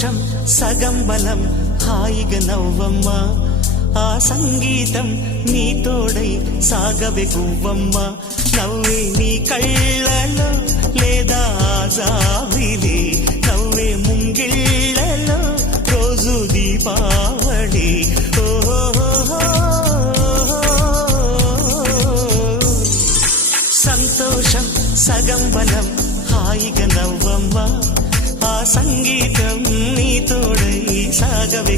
సంతోషం సగం బలం హాయిగా నవ్వమ్మ ఆ సంగీతం నీ తోడై సాగవే గువ్వమ్మ నవ్వే నీ కళ్ళలో లేదా జాబిలి నవ్వే ముంగిళ్ళలో రోజు దీపావళి సంతోషం సగం బలం హాయిగా నవ్వమ్మ ఆ సంగీతం నీ తోడై సాగవే